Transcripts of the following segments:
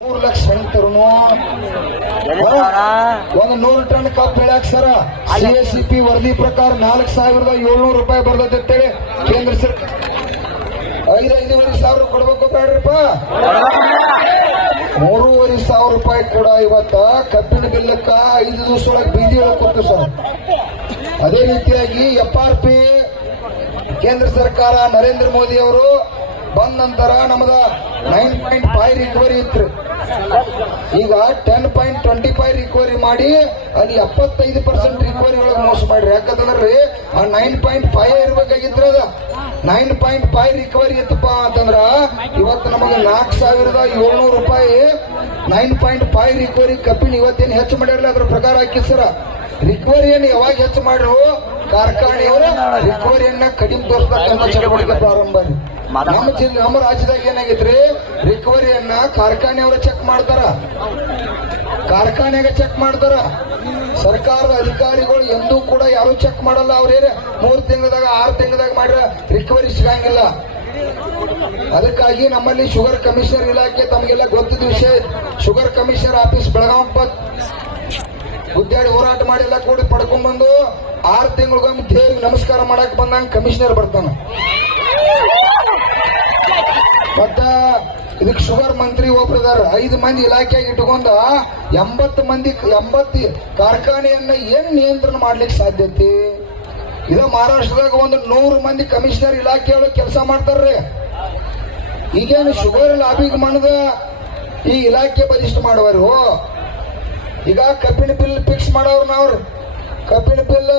ಮೂರು ಲಕ್ಷ ಹೆಂಗ್ತರುನು ಒಂದು ನೂರು ಟನ್ ಕಪ್ ಬೆಳ್ಯಾಕ ಸರ. ಐ ಎಸ್ ಸಿ ಪಿ ವರದಿ ಪ್ರಕಾರ ನಾಲ್ಕು ಸಾವಿರದ ಏಳ್ನೂರು ರೂಪಾಯಿ ಹೇಳಿ ಕೇಂದ್ರ ಸರ್ಕಾರ ಐದು ಐದೂವರೆ ಸಾವಿರ ಕೊಡ್ಬೇಕು ಬೇಡ್ರಪ್ಪ ಮೂರುವರೆ ಸಾವಿರ ರೂಪಾಯಿ ಕೂಡ ಇವತ್ತ ಕಬ್ಬಿನ ಬಿಲ್ಲಕ್ಕ ಐದು ದಿವಸ ಒಳಗೆ ಬೀದಿ ಹೋಗ್ತು ಕೊಟ್ಟು ಸರ್. ಅದೇ ರೀತಿಯಾಗಿ ಎಫ್ ಆರ್ ಪಿ ಕೇಂದ್ರ ಸರ್ಕಾರ ನರೇಂದ್ರ ಮೋದಿ ಅವರು ಬಂದ ನಂತರ ನಮ್ದ ನೈನ್ ಪಾಯಿಂಟ್ ಫೈವ್ ರಿಕವರಿ ಇತ್ತು ಈಗ ten point twenty five recovery ಮಾಡಿ ಅಲ್ಲಿ ಎಪ್ಪತ್ತೈದು ಪರ್ಸೆಂಟ್ ರಿಕವರಿ ಒಳಗೆ ಮೋಸ ಮಾಡ್ರಿ. ಯಾಕಂದ್ರೆ ಆ ನೈನ್ ಪಾಯಿಂಟ್ ಫೈವ್ ಇರ್ಬೇಕಾಗಿದ್ರ ಅದ. ನೈನ್ ಪಾಯಿಂಟ್ ಫೈವ್ ರಿಕವರಿ ಇತ್ತಪ್ಪ ಅಂತಂದ್ರ ಇವತ್ತು ನಮಗೆ ನಾಲ್ಕು ಸಾವಿರದ ಏಳ್ನೂರು ರೂಪಾಯಿ ನೈನ್ ಪಾಯಿಂಟ್ ಫೈವ್ ರಿಕವರಿ ಕಬ್ಬಿನ ಇವತ್ತೇನು ಹೆಚ್ಚು ಮಾಡಿರಲಿಲ್ಲ ಅದ್ರ ಪ್ರಕಾರ ಹಾಕಿ ರಿಕವರಿ ಏನು ಯಾವಾಗ ಹೆಚ್ಚು ಮಾಡ್ರು? ಕಾರ್ಖಾನೆಯವರು ರಿಕವರಿಯನ್ನ ಕಡಿಮೆ ತೋರಿಸ್ತಕ್ಕಂಥ ಚಟುವಟಿಕೆ ಪ್ರಾರಂಭ. ನಮ್ಮ ಜಿಲ್ಲೆ ನಮ್ಮ ರಾಜ್ಯದಾಗ ಏನಾಗೈತ್ರಿ? ರಿಕವರಿಯನ್ನ ಕಾರ್ಖಾನೆಯವರು ಚೆಕ್ ಮಾಡ್ತಾರ. ಕಾರ್ಖಾನೆಗ ಚೆಕ್ ಮಾಡ್ತಾರ. ಸರ್ಕಾರದ ಅಧಿಕಾರಿಗಳು ಎಂದೂ ಕೂಡ ಯಾರು ಚೆಕ್ ಮಾಡಲ್ಲ. ಅವ್ರೇನೆ ಮೂರು ತಿಂಗಳದಾಗ ಆರು ತಿಂಗಳದಾಗ ಮಾಡಿರ ರಿಕವರಿ ಸಿಗಂಗಿಲ್ಲ. ಅದಕ್ಕಾಗಿ ನಮ್ಮಲ್ಲಿ ಶುಗರ್ ಕಮಿಷನರ್ ಇಲಾಖೆ ತಮಗೆಲ್ಲ ಗೊತ್ತಿದ್ದ ವಿಷಯ ಶುಗರ್ ಕಮಿಷನರ್ ಆಫೀಸ್ ಬೆಳಗಾವಿ ಗುದ್ದಾಡಿ ಹೋರಾಟ ಮಾಡಿಲ್ಲ ಕೂಡಿ ಪಡ್ಕೊಂಡ್ಬಂದು ಆರು ತಿಂಗಳಿಗೊಮ್ಮೆ ದೇವ್ರಿಗೆ ನಮಸ್ಕಾರ ಮಾಡಕ್ ಬಂದಂಗ ಕಮಿಷನರ್ ಬರ್ತಾನ. ಮತ್ತ ಇದಕ್ಕೆ ಶುಗರ್ ಮಂತ್ರಿ ಒಬ್ರದಾರ ಐದು ಮಂದಿ ಇಲಾಖೆಗೆ ಇಟ್ಕೊಂಡ ಎಂಬತ್ತು ಮಂದಿ ಎಂಬತ್ತು ಕಾರ್ಖಾನೆಯನ್ನ ಏನ್ ನಿಯಂತ್ರಣ ಮಾಡ್ಲಿಕ್ಕೆ ಸಾಧ್ಯತೆ ಇದ ಮಹಾರಾಷ್ಟ್ರದಾಗ ಒಂದು ನೂರು ಮಂದಿ ಕಮಿಷನರ್ ಇಲಾಖೆಯೊಳಗೆ ಕೆಲಸ ಮಾಡ್ತಾರ್ರಿ. ಈಗೇನು ಶುಗರ್ ಲಾಬಿಗೆ ಮಾಡದ ಈ ಇಲಾಖೆ ಬಲಿಷ್ಠ ಮಾಡುವರು? ಈಗ ಕಬ್ಬಿನ ಬಿಲ್ ಫಿಕ್ಸ್ ಮಾಡೋರು ನಾವು ಕಬ್ಬಿನ ಬಿಲ್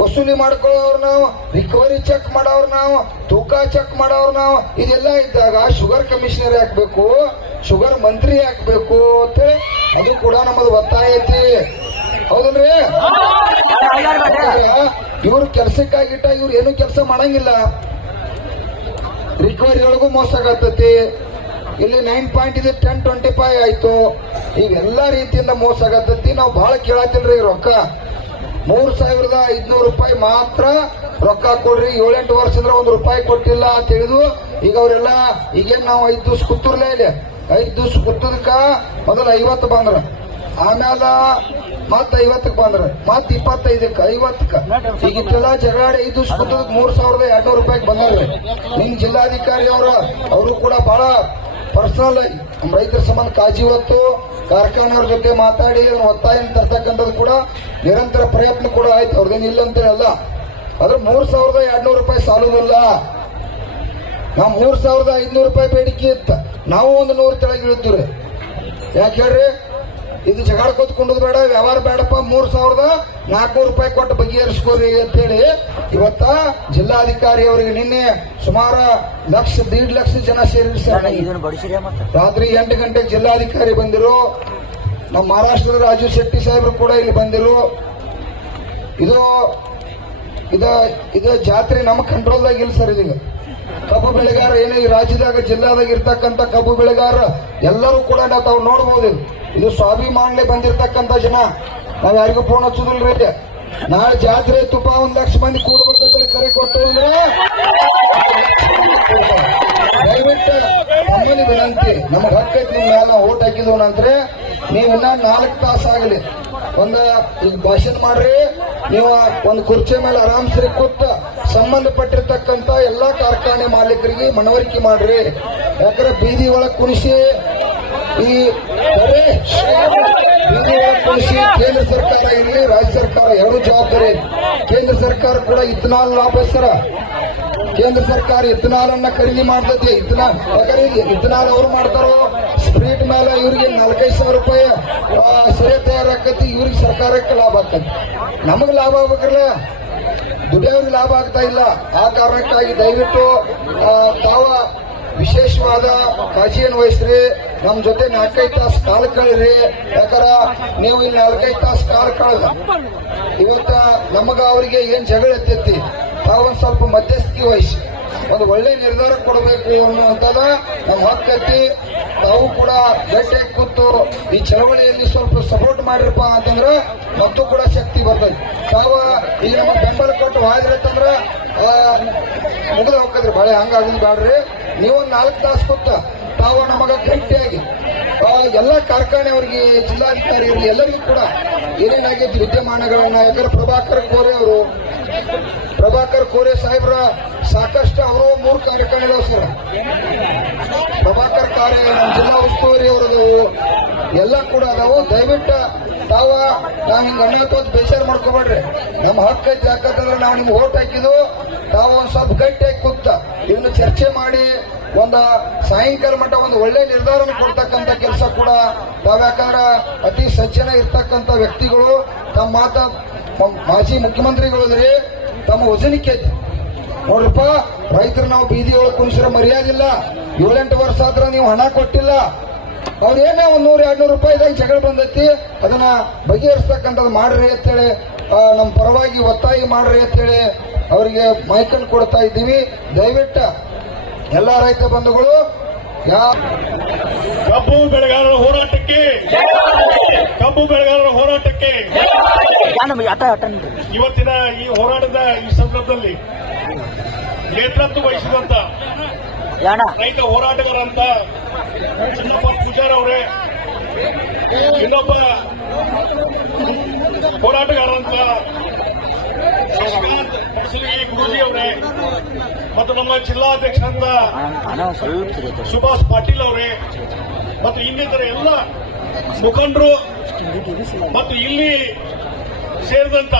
ವಸೂಲಿ ಮಾಡ್ಕೊಳ್ಳೋರು ನಾವು ರಿಕವರಿ ಚೆಕ್ ಮಾಡೋರು ನಾವು, ತೂಕ ಚೆಕ್ ಮಾಡೋರು ನಾವು, ಇದೆಲ್ಲ ಇದ್ದಾಗ ಶುಗರ್ ಕಮಿಷನರ್ ಹಾಕ್ಬೇಕು ಶುಗರ್ ಮಂತ್ರಿ ಹಾಕ್ಬೇಕು ಅಂತ ಅದು ಕೂಡ ನಮ್ಮದು ಒತ್ತಾಯ ಐತಿ. ಹೌದಲ್ರಿ? ಇವ್ರು ಕೆಲ್ಸಕ್ಕಾಗಿಟ್ಟ ಇವ್ರು ಏನು ಕೆಲಸ ಮಾಡಂಗಿಲ್ಲ. ರಿಕವರಿ ಒಳಗೂ ಮೋಸ ಆಗತ್ತೈತಿ ಇಲ್ಲಿ ನೈನ್ ಪಾಯಿಂಟ್ ಇದೆ ಟೆನ್ ಟ್ವೆಂಟಿ ಫೈವ್ ಆಯ್ತು. ಈಗ ಎಲ್ಲಾ ರೀತಿಯಿಂದ ಮೋಸ ಆಗತ್ತೈತಿ. ನಾವು ಬಹಳ ಕೇಳತ್ತಿಲ್ರಿ ರೊಕ್ಕ. ಮೂರ್ ಸಾವಿರದ ಐದ್ನೂರು ರೂಪಾಯಿ ಮಾತ್ರ ರೊಕ್ಕ ಕೊಡ್ರಿ. ಏಳೆಂಟು ವರ್ಷದ್ರ ಒಂದು ರೂಪಾಯಿ ಕೊಟ್ಟಿಲ್ಲ ಅಂತ ಹೇಳಿದು ಈಗ ಅವರೆಲ್ಲ, ಈಗೇನ್ ನಾವು ಐದ್ ದಿವ್ಸ ಕೂತಿರ್ಲೇ ಇಲ್ಲಿ? ಐದ್ ದಿವ್ಸ ಕೂತದಕ್ಕ ಮೊದಲು ಐವತ್ತು ಬಂದ್ರ. ಆಮ್ಯಾಲ ಮತ್ ಐವತ್ತಕ್ಕೆ ಬಂದ್ರ. ಮತ್ ಇಪ್ಪತ್ತೈದಕ್ಕೆ ಐವತ್ತಕ್ಕ ಈಗ ಇಷ್ಟೆಲ್ಲ ಜಗಳಾಡಿ ಐದು ಕೂತದಕ್ಕೆ ಮೂರ್ ಸಾವಿರದ ಎರಡ್ನೂರು ರೂಪಾಯಿಗೆ ಬಂದ್ರಿ ನಿಮ್ ಜಿಲ್ಲಾಧಿಕಾರಿ ಅವರು ಅವರು ಕೂಡ ಬಹಳ ಪರ್ಸನಲ್ ಆಗಿ ನಮ್ಮ ರೈತರ ಸಂಬಂಧ ಕಾಳಜಿ ಹೊತ್ತು ಕಾರ್ಖಾನೆಯವ್ರ ಜೊತೆ ಮಾತಾಡಿ ಅದನ್ನು ಒತ್ತಾಯ ತರ್ತಕ್ಕಂಥದ್ದು ಕೂಡ ನಿರಂತರ ಪ್ರಯತ್ನ ಕೂಡ ಆಯ್ತು. ಅವ್ರದ್ದೇನು ಇಲ್ಲ ಅಂತೇಳಲ್ಲ ಆದ್ರೆ ಮೂರ್ ಸಾವಿರದ ಎರಡ್ನೂರು ರೂಪಾಯಿ ಸಾಲುದಿಲ್ಲ. ನಾವು ಮೂರ್ ಸಾವಿರದ ಐದ್ನೂರು ರೂಪಾಯಿ ಬೇಡಿಕೆ ಇತ್ತು. ನಾವು ಒಂದು ನೂರು ತೆಳಗೆ ರೀ. ಯಾಕೆ ಹೇಳ್ರಿ? ಇದು ಜಗಳ ಕುಂಡದ್ ಬೇಡ ವ್ಯವಹಾರ ಬೇಡಪ್ಪ. ಮೂರ್ ಸಾವಿರದ ನಾಲ್ಕುನೂರು ರೂಪಾಯಿ ಕೊಟ್ಟು ಬಗೆಹರಿಸ್ಕೋರಿ ಅಂತೇಳಿ ಇವತ್ತ ಜಿಲ್ಲಾಧಿಕಾರಿ ಅವರಿಗೆ ನಿನ್ನೆ ಸುಮಾರು ಲಕ್ಷ ದೀಡ್ ಲಕ್ಷ ಜನ ಸೇರಿಸಿ ರಾತ್ರಿ ಎಂಟು ಗಂಟೆಗೆ ಜಿಲ್ಲಾಧಿಕಾರಿ ಬಂದಿರು. ನಮ್ಮ ಮಹಾರಾಷ್ಟ್ರದ ರಾಜು ಶೆಟ್ಟಿ ಸಾಹೇಬರು ಕೂಡ ಇಲ್ಲಿ ಬಂದಿರು. ಇದು ಇದು ಇದು ಜಾತ್ರೆ ನಮ್ಮ ಕಂಟ್ರೋಲ್ದಾಗ ಇಲ್ಲ ಸರ್ ಇದೀಗ. ಕಬ್ಬು ಬೆಳೆಗಾರ ಏನೇ ಈ ರಾಜ್ಯದಾಗ ಜಿಲ್ಲಾದಾಗ ಇರ್ತಕ್ಕಂಥ ಕಬ್ಬು ಬೆಳೆಗಾರ ಎಲ್ಲರೂ ಕೂಡ ನಾವು ತಾವು ನೋಡ್ಬೋದು ಇದು. ಇದು ಸ್ವಾಭಿಮಾನಲೆ ಬಂದಿರ್ತಕ್ಕಂಥ ಜನ. ನಾವು ಯಾರಿಗೂ ಫೋನ್ ಹಚ್ಚೋದಿಲ್ರಿ ನಾಳೆ ಜಾತ್ರೆ ತುಪ್ಪ ಒಂದ್ ಲಕ್ಷ ಮಂದಿ ಕೂಡ್ಬೇಕಂತ ಕರೆ ಕೊಟ್ಟು ಅಂದ್ರೆ. ದಯವಿಟ್ಟು ವಿನಂತಿ ನಮ್ಮ ಹಕ್ಕೈತಿ ನಿಮ್ ನಾವು ಓಟ್ ಹಾಕಿದ್ವು ನಂತರ, ನೀವು ಇನ್ನ ನಾಲ್ಕು ತಾಸು ಆಗಲಿ. ಒಂದು ಈಗ ಭಾಷಣ ಮಾಡ್ರಿ, ನೀವು ಒಂದು ಕುರ್ಚಿ ಮೇಲೆ ಆರಾಮ್ಸರಿ ಕೂತ ಸಂಬಂಧಪಟ್ಟಿರ್ತಕ್ಕಂತ ಎಲ್ಲಾ ಕಾರ್ಖಾನೆ ಮಾಲೀಕರಿಗೆ ಮನವರಿಕೆ ಮಾಡ್ರಿ. ಯಾಕಂದ್ರೆ ಬೀದಿ ಒಳಗ್ ಕುಣಿಸಿ ಈ ಕುಣಿಸಿ ಕೇಂದ್ರ ಸರ್ಕಾರ ಇರಲಿ ರಾಜ್ಯ ಸರ್ಕಾರ ಎರಡು ಜವಾಬ್ದಾರಿ ಕೇಂದ್ರ ಸರ್ಕಾರ ಕೂಡ ಇಥನಾಲ್ ಲಾಭಸ್ತರ ಕೇಂದ್ರ ಸರ್ಕಾರ ಇಥನಾಲ್ ಅನ್ನ ಖರೀದಿ ಮಾಡ್ತೈತಿ ಇಥನಾಲ್ ಯಾಕಂದ್ರೆ ಇಥನಾಲ್ ಅವ್ರು ಮಾಡ್ತಾರೋ? ಸ್ಪ್ರೀಟ್ ಮೇಲೆ ಇವ್ರಿಗೆ ನಾಲ್ಕೈದು ಸಾವಿರ ರೂಪಾಯಿ ಸರಿ ತಯಾರಾಕತಿ ಇವ್ರಿಗೆ ಸರ್ಕಾರಕ್ಕೆ ಲಾಭ ಆಗ್ತೈತಿ ನಮಗೆ ಲಾಭ ಆಗ್ಬೇಕಲ್ಲ ದುಡಿಯೋರಿಗೆ ಲಾಭ ಆಗ್ತಾ ಇಲ್ಲ ಆ ಕಾರಣಕ್ಕಾಗಿ ದಯವಿಟ್ಟು ತಾವ ವಿಶೇಷವಾದ ಕಾಳಜಿಯನ್ನು ವಹಿಸ್ರಿ ನಮ್ ಜೊತೆ ನಾಲ್ಕೈದು ತಾಸು ಕಾಲ ಕಳ್ರಿ. ಯಾಕಂದ್ರ ನೀವು ಇಲ್ಲಿ ನಾಲ್ಕೈದು ತಾಸು ಕಾಲ ಕಳ್ದ. ಇವತ್ತ ನಮಗ ಅವರಿಗೆ ಏನ್ ಜಗಳ ಎತ್ತೈತಿ ತಾವೊಂದ್ ಸ್ವಲ್ಪ ಮಧ್ಯಸ್ಥಿಕೆ ವಹಿಸಿ. ಒಂದು ಒಳ್ಳೆ ನಿರ್ಧಾರ ಕೊಡಬೇಕು ಅನ್ನುವಂಥದ ನಮ್ಮ ಹಕ್ಕತ್ತಿ ತಾವು ಕೂಡ ಗಟ್ಟಿಯಾಗಿ ಕೂತು ಈ ಚಳವಳಿಯಲ್ಲಿ ಸ್ವಲ್ಪ ಸಪೋರ್ಟ್ ಮಾಡಿರಪ್ಪ ಅಂತಂದ್ರೆ ಮತ್ತು ಕೂಡ ಶಕ್ತಿ ಬರ್ತದೆ. ತಾವ ಈಗ ನಮ್ಮ ಬೆಂಬಲ ಕೊಟ್ಟು ಹಾದ್ರತ್ತಂದ್ರ ಮುಗಿದು ಹೋಗ್ತದ್ರಿ ಬಾಳೆ ಹಂಗಾಗಿ ಬ್ಯಾಡ್ರಿ. ನೀವೊಂದ್ ನಾಲ್ಕು ತಾಸು ಕೂತ ತಾವು ನಮಗ ಆ, ಎಲ್ಲ ಕಾರ್ಖಾನೆ ಅವರಿಗೆ ಜಿಲ್ಲಾಧಿಕಾರಿ ಎಲ್ಲರಿಗೂ ಕೂಡ ಏನೇನಾಗಿದ್ದು ವಿದ್ಯಮಾನಗಳನ್ನ ಯಾಕಂದ್ರೆ ಪ್ರಭಾಕರ್ ಕೋರೆ ಅವರು ಪ್ರಭಾಕರ್ ಕೋರೆ ಸಾಹೇಬ್ರ, ಸಾಕಷ್ಟು ಅವರು ಮೂರು ಕಾರ್ಯಕ್ರಮ ಇದಾವೆ ಸರ್. ಪ್ರಭಾಕರ್ ಕಾರ್ಯ ನಮ್ಮ ಜಿಲ್ಲಾ ಉಸ್ತುವಾರಿ ಅವರದವು ಎಲ್ಲ ಕೂಡ ಅದಾವು ದಯವಿಟ್ಟು ತಾವ ನಾವ್ ಹಿಂಗ ಅನ್ನೋದು ಬೇಜಾರು ಮಾಡ್ಕೋಬೇಡ್ರಿ. ನಮ್ಮ ಹಕ್ಕ ಜಾಕಂದ್ರೆ ನಾವು ನಿಮ್ಗೆ ಓಟ್ ಹಾಕಿದ್ವು ತಾವು ಒಂದ್ ಸ್ವಲ್ಪ ಗಟ್ಟಿಯಾಗಿ ಕೂತ ಇದನ್ನ ಚರ್ಚೆ ಮಾಡಿ, ಒಂದ ಸಾಯಂಕಾಲ ಮಟ್ಟ ಒಂದು ಒಳ್ಳೆ ನಿರ್ಧಾರ ಕೊಡ್ತಕ್ಕಂಥ ಕೆಲಸ ಕೂಡ ತಾವ್, ಯಾಕಂದ್ರ ಅತಿ ಸಜ್ಜನ ಇರ್ತಕ್ಕಂತ ವ್ಯಕ್ತಿಗಳು, ತಮ್ಮ ಮಾತ ಮಾಜಿ ಮಾಜಿ ಮುಖ್ಯಮಂತ್ರಿಗಳಿದ್ರಿ ತಮ್ಮ ವಜನಿಕೆ ಐತಿ ನೋಡ್ರಪ್ಪ, ರೈತರು ನಾವು ಬೀದಿ ಒಳಗೆ ಕುಣಿಸಿರೋ ಮರ್ಯಾದಿಲ್ಲ ಏಳೆಂಟು ವರ್ಷ ಆದ್ರ ನೀವು ಹಣ ಕೊಟ್ಟಿಲ್ಲ. ಅವ್ರ ಏನೇ ಒಂದ್ ನೂರ ಎರಡ್ ನೂರು ರೂಪಾಯಿದಾಗ ಜಗಳ ಬಂದೈತಿ. ಅದನ್ನ ಬಗೆಹರಿಸ್ತಕ್ಕಂಥದ್ದು ಮಾಡ್ರಿ ಅಂತೇಳಿ ನಮ್ಮ ಪರವಾಗಿ ಒತ್ತಾಯ ಮಾಡ್ರಿ ಅಂತೇಳಿ ಅವರಿಗೆ ಮೈಕಲ್ ಕೊಡ್ತಾ ಇದ್ದೀವಿ. ದಯವಿಟ್ಟು ಎಲ್ಲ ರೈತ ಬಂಧುಗಳು ಕಬ್ಬು ಬೆಳೆಗಾರರ ಹೋರಾಟಕ್ಕೆ ಕಬ್ಬು ಬೆಳೆಗಾರರ ಹೋರಾಟಕ್ಕೆ ಇವತ್ತಿನ ಈ ಹೋರಾಟದ ಈ ಸಂದರ್ಭದಲ್ಲಿ ನೇತೃತ್ವ ವಹಿಸಿದಂತ ರೈತ ಹೋರಾಟಗಾರಂತ ಚಿನ್ನಪ್ಪ ಪೂಜಾರ್ ಅವರೇ ಇನ್ನೊಬ್ಬ ಹೋರಾಟಗಾರಂತ ಕಡಸಲಿಗೆ ಅವರೇ. ಮತ್ತು ನಮ್ಮ ಸಿಗುತ್ತೆ ಸುಭಾಷ್ ಪಾಟೀಲ್ ಅವರೇ. ಮತ್ತು ಇನ್ನಿತರ ಎಲ್ಲ ಮುಖಂಡರು ಮತ್ತು ಇಲ್ಲಿ ಸೇರಿದಂತ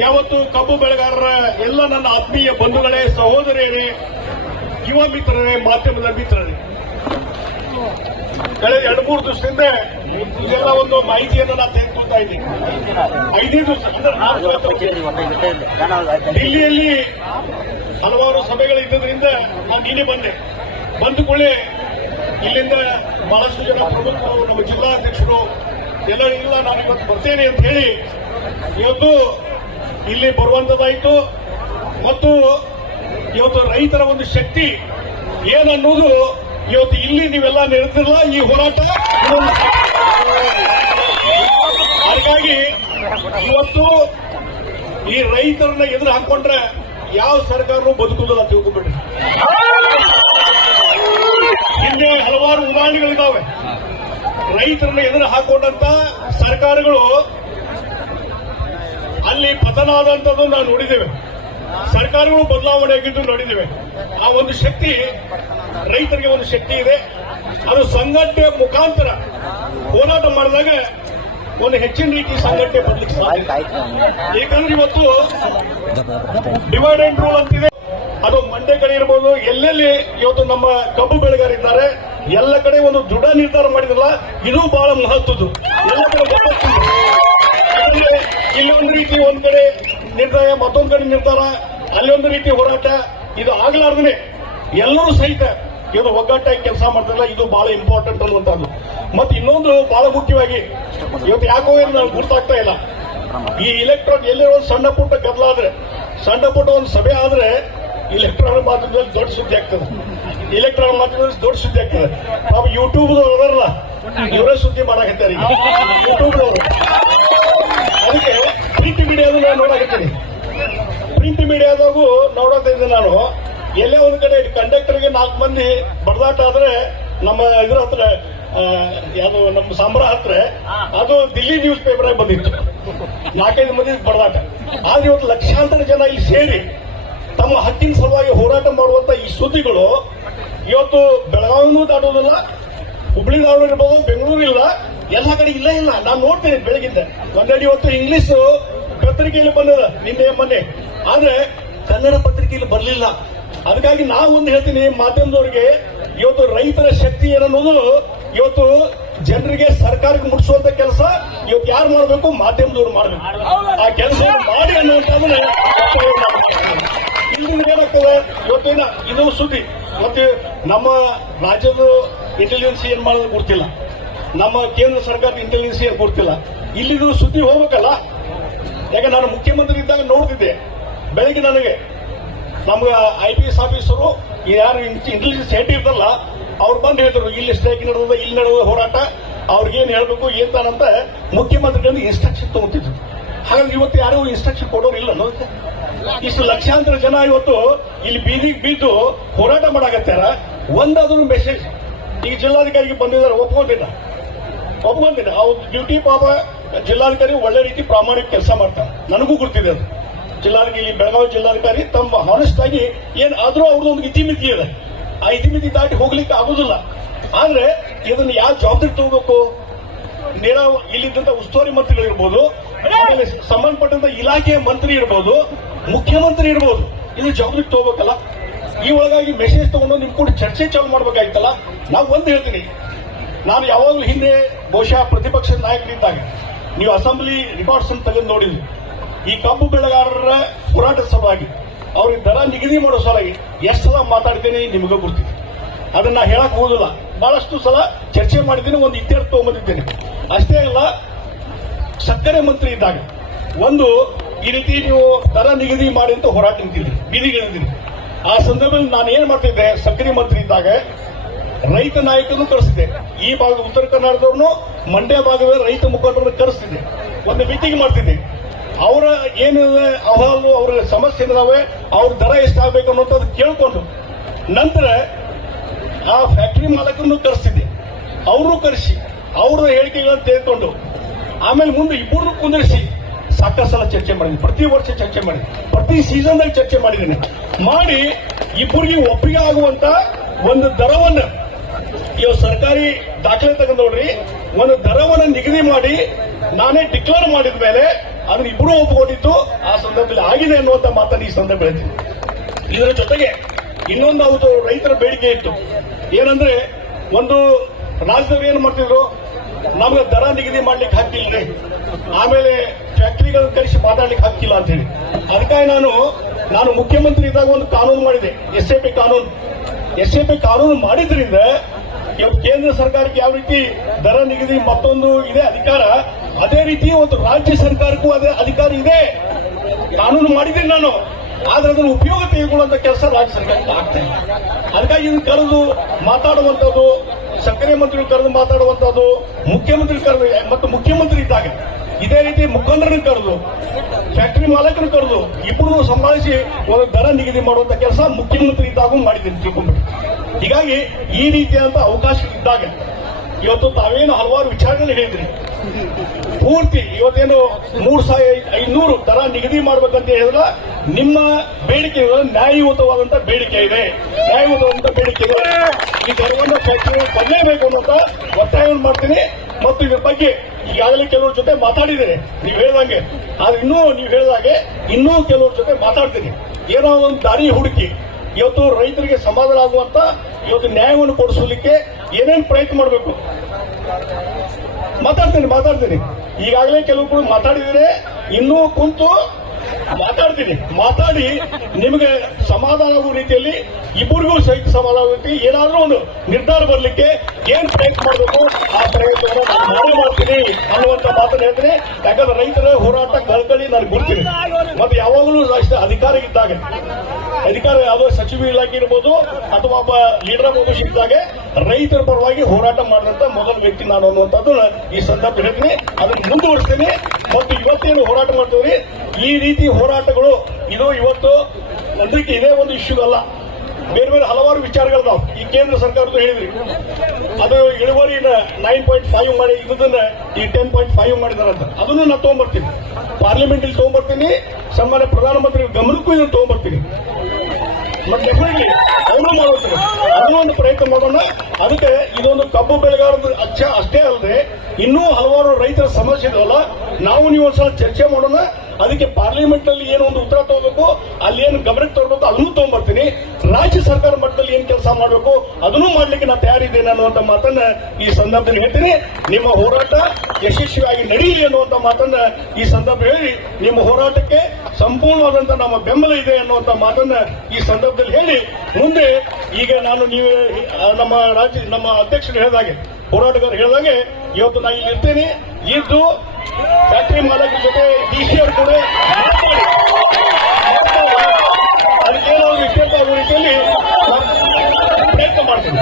ಯಾವತ್ತು ಕಬ್ಬು ಬೆಳೆಗಾರರ ಎಲ್ಲ ನನ್ನ ಆತ್ಮೀಯ ಬಂಧುಗಳೇ, ಸಹೋದರಿಯರೇ, ಯುವ ಮಿತ್ರರೇ, ಮಾಧ್ಯಮದ ಮಿತ್ರರೇ. ಕಳೆದ ಎರಡು ಮೂರು ದಿವಸದಿಂದ ಇದೆಲ್ಲ ಒಂದು ಮಾಹಿತಿಯನ್ನು ನಾನು ದಿಲ್ಲಿಯಲ್ಲಿ ಹಲವಾರು ಸಭೆಗಳು ಇದ್ದದ್ರಿಂದ ನಾನು ನಿನ್ನೆ ಬಂದೆ. ಬಂದ ಕೂಡಲೇ ಇಲ್ಲಿಂದ ಬಹಳಷ್ಟು ಜನ ಪ್ರಮುಖರು, ನಮ್ಮ ಜಿಲ್ಲಾಧ್ಯಕ್ಷರು ಎಲ್ಲ ಇಲ್ಲ ನಾನು ಇವತ್ತು ಬರ್ತೇನೆ ಅಂತ ಹೇಳಿ ಇವತ್ತು ಇಲ್ಲಿ ಬರುವಂತದ್ದಾಯಿತು. ಮತ್ತು ಇವತ್ತು ರೈತರ ಒಂದು ಶಕ್ತಿ ಏನನ್ನೋದು ಇವತ್ತು ಇಲ್ಲಿ ನೀವೆಲ್ಲ ನಿಲ್ತಿಲ್ಲ ಈ ಹೋರಾಟ ಹಾಗಾಗಿ ಇವತ್ತು ಈ ರೈತರನ್ನ ಎದುರು ಹಾಕೊಂಡ್ರೆ ಯಾವ ಸರ್ಕಾರನೂ ಬದುಕುದಿಲ್ಲ ತಿಳ್ಕೊಂಡ್ಬಿಟ್ರಿ ಹಿಂದೆ ಹಲವಾರು ಉದಾಹರಣೆಗಳಿದ್ದಾವೆ. ರೈತರನ್ನ ಎದುರು ಹಾಕೊಂಡಂತ ಸರ್ಕಾರಗಳು ಅಲ್ಲಿ ಪತನ ಆದಂತದ್ದು ನಾವು ನೋಡಿದ್ದೇವೆ. ಸರ್ಕಾರಗಳು ಬದಲಾವಣೆ ಆಗಿದ್ದು ನೋಡಿದ್ದೇವೆ. ಆ ಒಂದು ಶಕ್ತಿ ರೈತರಿಗೆ ಒಂದು ಶಕ್ತಿ ಇದೆ. ಅದು ಸಂಘಟನೆ ಮುಖಾಂತರ ಹೋರಾಟ ಮಾಡಿದಾಗ ಒಂದು ಹೆಚ್ಚಿನ ರೀತಿ ಸಂಘಟನೆ ಬರ್ಲಿಕ್ಕೆ ಸಾಧ್ಯ. ಏಕಂದ್ರೆ ಯಾಕಂದ್ರೆ ಇವತ್ತು ಡಿವೈಡ್ ಅಂಡ್ ರೂಲ್ ಅಂತಿದೆ. ಅದು ಮಂಡ್ಯ ಕಡೆ ಇರ್ಬೋದು ಎಲ್ಲೆಲ್ಲಿ ಇವತ್ತು ನಮ್ಮ ಕಬ್ಬು ಬೆಳೆಗಾರಿದ್ದಾರೆ ಎಲ್ಲ ಕಡೆ ಒಂದು ದೃಢ ನಿರ್ಧಾರ ಮಾಡಿದ್ರಲ್ಲ ಇದು ಬಹಳ ಮಹತ್ವದ್ದು. ಎಲ್ಲ ಕಡೆ ಇಲ್ಲಿ ಒಂದು ರೀತಿ ಒಂದ್ ಕಡೆ ನಿರ್ಧಾರ ಮತ್ತೊಂದ್ ಕಡೆ ನಿರ್ಧಾರ ಅಲ್ಲಿ ಒಂದು ರೀತಿ ಹೋರಾಟ ಇದು ಆಗ್ಲಾರ್ದೇ ಎಲ್ಲರೂ ಸಹಿತ ಇದು ಒಗ್ಗಟ್ಟಾಗಿ ಕೆಲಸ ಮಾಡ್ತಾರಲ್ಲ, ಇದು ಬಹಳ ಇಂಪಾರ್ಟೆಂಟ್ ಅನ್ನುವಂಥದ್ದು. ಮತ್ತೆ ಇನ್ನೊಂದು ಬಹಳ ಮುಖ್ಯವಾಗಿ, ಇವತ್ತು ಯಾಕೋ ಏನು ನನಗೆ ಗೊತ್ತಾಗ್ತಾ ಇಲ್ಲ. ಈ ಇಲೆಕ್ಟ್ರಾನ್ ಎಲ್ಲಿರೋ ಸಣ್ಣ ಪುಟ್ಟ ಗದ್ದಲಾದ್ರೆ ಸಣ್ಣ ಪುಟ್ಟ ಒಂದು ಸಭೆ ಆದ್ರೆ ಇಲೆಕ್ಟ್ರಾನ್ ಮಾಧ್ಯಮದಲ್ಲಿ ದೊಡ್ಡ ಸುದ್ದಿ ಆಗ್ತದೆ. ಇಲೆಕ್ಟ್ರಾನ್ ಮಾಧ್ಯಮದಲ್ಲಿ ದೊಡ್ಡ ಸುದ್ದಿ ಆಗ್ತದೆ. ನಾವು ಯೂಟ್ಯೂಬ್ ಅದರಲ್ಲ, ಇವರೇ ಸುದ್ದಿ ಮಾಡಾಕತ್ತಾರೆ ಯೂಟ್ಯೂಬ್ ಅದಕ್ಕೆ ಪ್ರಿಂಟ್ ಮೀಡಿಯಾದ ನಾನು ನೋಡಾಕತ್ತೀನಿ. ಪ್ರಿಂಟ್ ಮೀಡಿಯಾದಾಗೂ ನೋಡೋದಿದ್ದೆ ನಾನು. ಎಲ್ಲೇ ಒಂದು ಕಡೆ ಕಂಡಕ್ಟರ್ಗೆ ನಾಲ್ಕು ಮಂದಿ ಬಡದಾಟ ಆದ್ರೆ ನಮ್ಮ ಇದ್ರ ಹತ್ರ ಯಾವುದು ನಮ್ಮ ಸಾಂಬ್ರ ಹತ್ರ ಅದು ದಿಲ್ಲಿ ನ್ಯೂಸ್ ಪೇಪರ್ ಬಂದಿತ್ತು. ನಾಲ್ಕೈದು ಮಂದಿ ಬಡದಾಟ. ಆದ್ರೆ ಇವತ್ತು ಲಕ್ಷಾಂತರ ಜನ ಇಲ್ಲಿ ಸೇರಿ ತಮ್ಮ ಹಕ್ಕಿನ ಸಲುವಾಗಿ ಹೋರಾಟ ಮಾಡುವಂತ ಈ ಸುದ್ದಿಗಳು ಇವತ್ತು ಬೆಳಗಾವಿನೂ ದಾಟೋದಿಲ್ಲ, ಹುಬ್ಳಿ ದಾಳು ಇರ್ಬೋದು ಬೆಂಗಳೂರು ಇಲ್ಲ, ಎಲ್ಲ ಕಡೆ ಇಲ್ಲ ಇಲ್ಲ. ನಾನು ನೋಡ್ತೇನೆ ಬೆಳಗಿಂದ. ಒಂದೆರಡು ಇವತ್ತು ಇಂಗ್ಲಿಷ್ ಪತ್ರಿಕೆಯಲ್ಲಿ ಬಂದದ, ನಿನ್ನೆ ಮೊನ್ನೆ. ಆದ್ರೆ ಕನ್ನಡ ಪತ್ರಿಕೆಯಲ್ಲಿ ಬರಲಿಲ್ಲ. ಅದಕ್ಕಾಗಿ ನಾವು ಒಂದು ಹೇಳ್ತೀನಿ, ಮಾಧ್ಯಮದವರಿಗೆ, ಇವತ್ತು ರೈತರ ಶಕ್ತಿ ಏನನ್ನೋದು ಇವತ್ತು ಜನರಿಗೆ ಸರ್ಕಾರಕ್ಕೆ ಮುಟ್ಟಿಸುವಂತ ಕೆಲಸ ಇವತ್ತು ಯಾರು ಮಾಡಬೇಕು? ಮಾಧ್ಯಮದವರು ಮಾಡಬೇಕು. ಆ ಕೆಲಸ ಮಾಡಿ ಅನ್ನುವಂಥದ್ದನ್ನ ಇಲ್ಲಿ ಏನಾಗ್ತದೆ? ಇವತ್ತಿನ ಇದು ಸುದ್ದಿ. ಮತ್ತೆ ನಮ್ಮ ರಾಜ್ಯದ ಇಂಟೆಲಿಜೆನ್ಸ್ ಏನ್ ಮಾಡೋದು ಗೊತ್ತಿಲ್ಲ. ನಮ್ಮ ಕೇಂದ್ರ ಸರ್ಕಾರದ ಇಂಟೆಲಿಜೆನ್ಸ್ ಏನ್ ಗೊತ್ತಿಲ್ಲ. ಇಲ್ಲಿದು ಸುದ್ದಿ ಹೋಗ್ಬೇಕಲ್ಲ? ಯಾಕೆ ನಾನು ಮುಖ್ಯಮಂತ್ರಿ ಇದ್ದಾಗ ನೋಡ್ತಿದ್ದೆ. ಬೆಳಗ್ಗೆ ನನಗೆ ನಮ್ಗೆ ಐ ಪಿ ಎಸ್ ಆಫೀಸರು ಯಾರು ಇಂಟೆಲಿಜೆನ್ಸ್ ಹೆಡ್ ಇರ್ತಲ್ಲ, ಅವ್ರು ಬಂದು ಹೇಳಿದ್ರು, ಇಲ್ಲಿ ಸ್ಟ್ರೈಕ್ ನಡೆದ ಇಲ್ಲಿ ನಡೆದ ಹೋರಾಟ, ಅವ್ರಿಗೇನು ಹೇಳಬೇಕು ಎಂತಾನಂತ ಮುಖ್ಯಮಂತ್ರಿಗಳಿಂದ ಇನ್ಸ್ಟ್ರಕ್ಷನ್ ತಗೋತಿದ್ರು. ಹಾಗಾಗಿ ಇವತ್ತು ಯಾರು ಇನ್ಸ್ಟ್ರಕ್ಷನ್ ಕೊಡೋರು ಇಲ್ಲ ಅನ್ನೋದಕ್ಕೆ. ಇಷ್ಟು ಲಕ್ಷಾಂತರ ಜನ ಇವತ್ತು ಇಲ್ಲಿ ಬೀದಿಗೆ ಬಿದ್ದು ಹೋರಾಟ ಮಾಡಾಕತ್ತಾರ. ಒಂದಾದ್ರೂ ಮೆಸೇಜ್ ಈಗ ಜಿಲ್ಲಾಧಿಕಾರಿಗೆ ಬಂದಿದ್ದಾರೆ ಒಪ್ಕೊಂಡಿಲ್ಲ ಒಪ್ಕೊಂಡಿಲ್ಲ ಅವ್ರ ಡ್ಯೂಟಿ ಪಾಪ ಜಿಲ್ಲಾಧಿಕಾರಿ ಒಳ್ಳೆ ರೀತಿ ಪ್ರಾಮಾಣಿಕ ಕೆಲಸ ಮಾಡ್ತಾರೆ ನನಗೂ ಗೊತ್ತಿದೆ ಅದು. ಜಿಲ್ಲಾಧಿಕಾರಿ ಇಲ್ಲಿ ಬೆಳಗಾವಿ ಜಿಲ್ಲಾಧಿಕಾರಿ ತಮ್ಮ ಹಾನೆಸ್ಟ್ ಆಗಿ ಅವ್ರದ್ದು ಒಂದು ಇತಿಮಿತಿ ಇದೆ. ಆ ಇತಿಮಿತಿ ದಾಟಿ ಹೋಗ್ಲಿಕ್ಕೆ ಆಗುದಿಲ್ಲ. ಆದ್ರೆ ಇದನ್ನ ಯಾವ ಜವಾಬ್ದಾರಿ ತಗೋಬೇಕು? ನೇರ ಇಲ್ಲಿದ್ದಂತ ಉಸ್ತುವಾರಿ ಮಂತ್ರಿಗಳಿರ್ಬೋದು ಆಮೇಲೆ ಸಂಬಂಧಪಟ್ಟಂತ ಇಲಾಖೆಯ ಮಂತ್ರಿ ಇರ್ಬೋದು, ಮುಖ್ಯಮಂತ್ರಿ ಇರ್ಬೋದು, ಇದು ಜವಾಬ್ದಾರಿ ತಗೋಬೇಕಲ್ಲ? ಈ ಒಳಗಾಗಿ ಮೆಸೇಜ್ ತಗೊಂಡು ನಿಮ್ ಕೂಡ ಚರ್ಚೆ ಚಾಲು ಮಾಡ್ಬೇಕಾಗಿತ್ತಲ್ಲ ನಾವು ಒಂದು ಹೇಳ್ತೀನಿ. ನಾನು ಯಾವಾಗಲೂ ಹಿಂದೆ ಬಹುಶಃ ಪ್ರತಿಪಕ್ಷದ ನಾಯಕರಿದ್ದಾಗ ನೀವು ಅಸೆಂಬ್ಲಿ ರೆಕಾರ್ಡ್ಸ್ ಅನ್ನು ತೆಗೆದು ನೋಡಿದ್ರಿ. ಈ ಕಬ್ಬು ಬೆಳೆಗಾರರ ಹೋರಾಟದ ಸಲುವಾಗಿ ಅವ್ರಿಗೆ ದರ ನಿಗದಿ ಮಾಡೋ ಸಲುವಾಗಿ ಎಷ್ಟು ಸಲ ಮಾತಾಡ್ತೇನೆ ನಿಮಗೂ ಗೊತ್ತಿದೆ ಅದನ್ನ ಹೇಳಕ್ ಹೋಗುದಿಲ್ಲ. ಬಹಳಷ್ಟು ಸಲ ಚರ್ಚೆ ಮಾಡಿದ್ದೀನಿ, ಒಂದು ಇತ್ಯರ್ಥ ತಗೊಂಬಂದಿದ್ದೇನೆ. ಅಷ್ಟೇ ಅಲ್ಲ, ಸಕ್ಕರೆ ಮಂತ್ರಿ ಇದ್ದಾಗ ಒಂದು ಈ ರೀತಿ ನೀವು ದರ ನಿಗದಿ ಮಾಡಿ ಅಂತ ಹೋರಾಟ ನಿಂತಿದ್ರಿ, ಬೀದಿಗೆ ನಿಂತಿದ್ರಿ ಆ ಸಂದರ್ಭದಲ್ಲಿ ನಾನು ಏನ್ ಮಾಡ್ತಿದ್ದೆ, ಸಕ್ಕರೆ ಮಂತ್ರಿ ಇದ್ದಾಗ ರೈತ ನಾಯಕರನ್ನು ಕರೆಸಿದೆ ಈ ಭಾಗದ ಉತ್ತರ ಕರ್ನಾಟಕದವ್ರನ್ನು ಮಂಡ್ಯ ಭಾಗದ ರೈತ ಮುಖಂಡರನ್ನು ಕರೆಸ್ತಿದ್ದೆ ಒಂದು ಮೀಟಿಂಗ್ ಮಾಡ್ತಿದ್ದೆ. ಅವರ ಏನಿದೆ ಅಹವಾಲು, ಅವರ ಸಮಸ್ಯೆ ಇದಾವೆ, ಅವ್ರ ದರ ಎಷ್ಟಾಗಬೇಕು ಅನ್ನೋದು ಕೇಳ್ಕೊಂಡು ನಂತರ ಆ ಫ್ಯಾಕ್ಟರಿ ಮಾಲಕರನ್ನು ಕರೆಸಿದ್ದೆ. ಅವರು ಕರೆಸಿ ಅವರ ಹೇಳಿಕೆಗಳನ್ನು ತೆಗೆದುಕೊಂಡು ಆಮೇಲೆ ಮುಂದೆ ಇಬ್ಬರನ್ನು ಕುಂದಿರಿಸಿ ಸಾಕಷ್ಟು ಸಲ ಚರ್ಚೆ ಮಾಡಿದ್ದೀನಿ ಪ್ರತಿ ವರ್ಷ ಚರ್ಚೆ ಮಾಡಿ ಪ್ರತಿ ಸೀಸನ್ದಾಗ ಚರ್ಚೆ ಮಾಡಿದ್ದೀನಿ. ಮಾಡಿ ಇಬ್ಬರಿಗೆ ಒಪ್ಪಿಗೆ ಆಗುವಂತ ಒಂದು ದರವನ್ನು ಇವ್ ಸರ್ಕಾರಿ ದಾಖಲೆ ತಗೊಂಡ್ರಿ ಒಂದು ದರವನ್ನು ನಿಗದಿ ಮಾಡಿ ನಾನೇ ಡಿಕ್ಲೇರ್ ಮಾಡಿದ ಮೇಲೆ ಅದನ್ನ ಇಬ್ಬರು ಒಪ್ಪಿಕೊಂಡಿದ್ದು ಆ ಸಂದರ್ಭದಲ್ಲಿ ಆಗಿದೆ ಅನ್ನುವಂತ ಮಾತನ್ನು ಈ ಸಂದರ್ಭ ಹೇಳ್ತೀನಿ. ಇದರ ಜೊತೆಗೆ ಇನ್ನೊಂದು ಅವತ್ತು ರೈತರ ಬೇಡಿಕೆ ಇತ್ತು. ಏನಂದ್ರೆ ಒಂದು ರಾಜ್ಯದವ್ರು ಏನ್ ಮಾಡ್ತಿದ್ರು? ನಮ್ಗೆ ದರ ನಿಗದಿ ಮಾಡ್ಲಿಕ್ಕೆ ಹಾಕಿಲ್ಲ ಆಮೇಲೆ ಫ್ಯಾಕ್ಟರಿಗಳನ್ನ ಕರೆಸಿ ಮಾತಾಡ್ಲಿಕ್ಕೆ ಹಾಕಿಲ್ಲ ಅಂತ ಹೇಳಿ. ಅದಕ್ಕಾಗಿ ನಾನು ನಾನು ಮುಖ್ಯಮಂತ್ರಿ ಇದ್ದಾಗ ಒಂದು ಕಾನೂನು ಮಾಡಿದೆ, ಎಸ್ ಎ ಪಿ ಕಾನೂನು. ಎಸ್ ಎ ಪಿ ಕಾನೂನು ಮಾಡಿದ್ರಿಂದ ಕೇಂದ್ರ ಸರ್ಕಾರಕ್ಕೆ ಯಾವ ರೀತಿ ದರ ನಿಗದಿ ಮತ್ತೊಂದು ಇದೆ, ಅಧಿಕಾರ ಅದೇ ರೀತಿ ಒಂದು ರಾಜ್ಯ ಸರ್ಕಾರಕ್ಕೂ ಅದೇ ಅಧಿಕಾರ ಇದೆ. ಕಾನೂನು ಮಾಡಿದ್ದೀನಿ ನಾನು. ಆದ್ರೆ ಅದನ್ನು ಉಪಯೋಗ ತೆಗೆದುಕೊಳ್ಳುವಂತ ಕೆಲಸ ರಾಜ್ಯ ಸರ್ಕಾರಕ್ಕೆ ಆಗ್ತಾ ಇಲ್ಲ. ಅದಕ್ಕಾಗಿ ಇದನ್ನು ಕರೆದು ಮಾತಾಡುವಂಥದ್ದು, ಸಕ್ಕರೆ ಮಂತ್ರಿಗಳು ಕರೆದು ಮಾತಾಡುವಂಥದ್ದು, ಮುಖ್ಯಮಂತ್ರಿ ಕರೆದು, ಮತ್ತು ಮುಖ್ಯಮಂತ್ರಿ ಇದ್ದಾಗ. ಇದೇ ರೀತಿ ಮುಖಂಡರನ್ನು ಕರೆದು, ಫ್ಯಾಕ್ಟರಿ ಮಾಲಕರನ್ನು ಕರೆದು ಇಬ್ಬರು ಸಂಭಾಳಿಸಿ ಒಂದು ದರ ನಿಗದಿ ಮಾಡುವಂತ ಕೆಲಸ ಮುಖ್ಯಮಂತ್ರಿ ಇದ್ದಾಗೂ ಮಾಡಿದ್ದೀನಿ ತಿಳ್ಕೊಂಡು ಹೀಗಾಗಿ ಈ ರೀತಿಯಾದಂತಹ ಅವಕಾಶ ಇದ್ದಾಗ ಇವತ್ತು ತಾವೇನು ಹಲವಾರು ವಿಚಾರಗಳು ಹೇಳಿದ್ರಿ. ಪೂರ್ತಿ ಇವತ್ತೇನು ಮೂರ್ ಸಾವಿರ ಐನೂರು ದರ ನಿಗದಿ ಮಾಡ್ಬೇಕಂತ ಹೇಳಿದ್ರೆ, ನಿಮ್ಮ ಬೇಡಿಕೆ ನ್ಯಾಯಯುತವಾದಂತ ಬೇಡಿಕೆ ಇದೆ. ನ್ಯಾಯಯುತವಾದಂತ ಬೇಡಿಕೆ ಇದೆ. ಈ ದರವನ್ನು ಕೊಡಲೇಬೇಕು ಅನ್ನುವಂತ ಒತ್ತಾಯವನ್ನು ಮಾಡ್ತೀನಿ. ಮತ್ತು ಇದ್ರ ಬಗ್ಗೆ ಈಗಾಗಲೇ ಕೆಲವ್ರ ಜೊತೆ ಮಾತಾಡಿದ್ದೇನೆ. ನೀವು ಹೇಳ್ದಂಗೆ. ಆದ್ರೆ ಇನ್ನೂ ನೀವು ಹೇಳ್ದಾಗೆ ಇನ್ನೂ ಕೆಲವ್ರ ಜೊತೆ ಮಾತಾಡ್ತೀನಿ. ಏನೋ ಒಂದು ದಾರಿ ಹುಡುಕಿ ಇವತ್ತು ರೈತರಿಗೆ ಸಮಾಧಾನ ಆಗುವಂತ ಇವತ್ತು ನ್ಯಾಯವನ್ನು ಕೊಡಿಸಲಿಕ್ಕೆ ಏನೇನು ಪ್ರಯತ್ನ ಮಾಡಬೇಕು? ಮಾತಾಡ್ತೀನಿ ಮಾತಾಡ್ತೀನಿ. ಈಗಾಗಲೇ ಕೆಲವೊಬ್ರು ಮಾತಾಡಿದರೆ ಇನ್ನೂ ಕುಂತು ಮಾತಾಡ್ತೀನಿ. ಮಾತಾಡಿ ನಿಮಗೆ ಸಮಾಧಾನ ಆಗುವ ರೀತಿಯಲ್ಲಿ ಇಬ್ಬರಿಗೂ ಸಹಿತ ಸಮಾಧಾನ ಆಗುತ್ತೆ ಏನಾದ್ರೂ ಒಂದು ನಿರ್ಧಾರ ಬರಲಿಕ್ಕೆ ಏನ್ ಪ್ರಯತ್ನ ಮಾಡಬೇಕು? ಆ ಪ್ರಯತ್ನವನ್ನು ನಾನು ಮಾಡೇ ಮಾಡ್ತೀನಿ ಅನ್ನುವಂತ ಮಾತನ್ನು ಹೇಳ್ತೀನಿ. ಯಾಕಂದ್ರೆ ರೈತರ ಹೋರಾಟ ಕಳ್ಕಳಿ ನನಗೆ ಗುರ್ತೀನಿ. ಮತ್ತೆ ಯಾವಾಗಲೂ ರಾಷ್ಟ್ರ ಅಧಿಕಾರ ಇದ್ದಾಗ. ಅಧಿಕಾರ ಯಾವುದೋ ಸಚಿವ ಇಲಾಖೆ ಇರ್ಬೋದು ಅಥವಾ ಒಬ್ಬ ಲೀಡರ್ ಮುಂದೆ ಸಿಕ್ಕಿದಾಗೆ ರೈತರ ಪರವಾಗಿ ಹೋರಾಟ ಮಾಡಿದಂತ ಮೊದಲ ವ್ಯಕ್ತಿ ನಾನು ಅನ್ನುವಂಥದ್ದು ಈ ಸಂದರ್ಭ ಹೇಳ್ತೀನಿ. ಅದನ್ನು ಮುಂದುವರಿಸ್ತೀನಿ. ಮತ್ತು ಇವತ್ತೇನು ಹೋರಾಟ ಮಾಡ್ತೀವಿ? ಈ ರೀತಿ ಹೋರಾಟಗಳು ಇದು ಇವತ್ತು ಅದಕ್ಕೆ ಇದೇ ಒಂದು ಇಶ್ಯೂ ಅಲ್ಲ. ಬೇರೆ ಬೇರೆ ಹಲವಾರು ವಿಚಾರಗಳಿದಾವೆ ಈ ಕೇಂದ್ರ ಸರ್ಕಾರದ್ದು ಹೇಳಿದ್ರಿ. ಅದು ಇಳುವರಿನ ನೈನ್ ಪಾಯಿಂಟ್ ಫೈವ್ ಮಾಡಿ ಇದನ್ನ ಈ ಟೆನ್ ಪಾಯಿಂಟ್ ಫೈವ್ ಮಾಡಿದಾರಂತ. ಅದನ್ನು ನಾನು ತಗೊಂಡ್ಬರ್ತೀನಿ ಪಾರ್ಲಿಮೆಂಟ್ ಇಲ್ಲಿ ತಗೊಂಡ್ಬರ್ತೀನಿ ಸನ್ಮಾನ್ಯ ಪ್ರಧಾನಮಂತ್ರಿ ಗಮನಕ್ಕೂ ಇದನ್ನು ತಗೊಂಡ್ಬರ್ತೀನಿ ಮತ್ತೆ ಅವರು ಮಾಡುತ್ತಾರೆ ಅದನ್ನು ಒಂದು ಪ್ರಯತ್ನ ಮಾಡೋಣ. ಅದಕ್ಕೆ ಇದೊಂದು ಕಬ್ಬು ಬೆಳೆಗಾರದ ಅಚ್ಚ ಅಷ್ಟೇ ಅಲ್ಲದೆ ಇನ್ನೂ ಹಲವಾರು ರೈತರ ಸಮಸ್ಯೆ ಇದಾವಲ್ಲ ನಾವು ನೀವು ಒಂದ್ಸಲ ಚರ್ಚೆ ಮಾಡೋಣ. ಅದಕ್ಕೆ ಪಾರ್ಲಿಮೆಂಟ್ನಲ್ಲಿ ಏನು ಒಂದು ಉತ್ತರ ತಗೋಬೇಕು, ಅಲ್ಲಿ ಏನು ಗಮನಕ್ಕೆ ತರಬೇಕು ಅದನ್ನು ತಗೊಂಡ್ಬರ್ತೀನಿ ರಾಜ್ಯ ಸರ್ಕಾರ ಮಟ್ಟದಲ್ಲಿ ಏನು ಕೆಲಸ ಮಾಡಬೇಕು, ಅದನ್ನು ಮಾಡ್ಲಿಕ್ಕೆ ನಾನು ತಯಾರಿದ್ದೇನೆ ಅನ್ನುವಂತ ಮಾತನ್ನ ಈ ಸಂದರ್ಭದಲ್ಲಿ ಹೇಳ್ತೀನಿ. ನಿಮ್ಮ ಹೋರಾಟ ಯಶಸ್ವಿಯಾಗಿ ನಡೆಯಲಿ ಅನ್ನುವಂತ ಮಾತನ್ನ ಈ ಸಂದರ್ಭ ಹೇಳಿ. ನಿಮ್ಮ ಹೋರಾಟಕ್ಕೆ ಸಂಪೂರ್ಣವಾದಂತಹ ನಮ್ಮ ಬೆಂಬಲ ಇದೆ ಅನ್ನುವಂತ ಮಾತನ್ನ ಈ ಸಂದರ್ಭದಲ್ಲಿ ಹೇಳಿ. ಮುಂದೆ ಈಗ ನಾನು ನೀವು ನಮ್ಮ ರಾಜ್ಯ, ನಮ್ಮ ಅಧ್ಯಕ್ಷರು ಹೇಳಿದಾಗೆ ಹೋರಾಟಗಾರರು ಹೇಳಿದಾಗೆ, ಇವತ್ತು ನಾನು ಇಲ್ಲಿ ಇರ್ತೇನೆ. ಇದ್ದು ಫ್ಯಾಕ್ಟರಿ ಮಾಲಕರ ಜೊತೆ ಡಿ ಸಿ ಅವರು ಕೂಡ. ಅದಕ್ಕೇನಾದ್ರು ಇತ್ಯರ್ಥ ಆಗುವ ರೀತಿಯಲ್ಲಿ ಪ್ರಯತ್ನ ಮಾಡ್ತೀನಿ.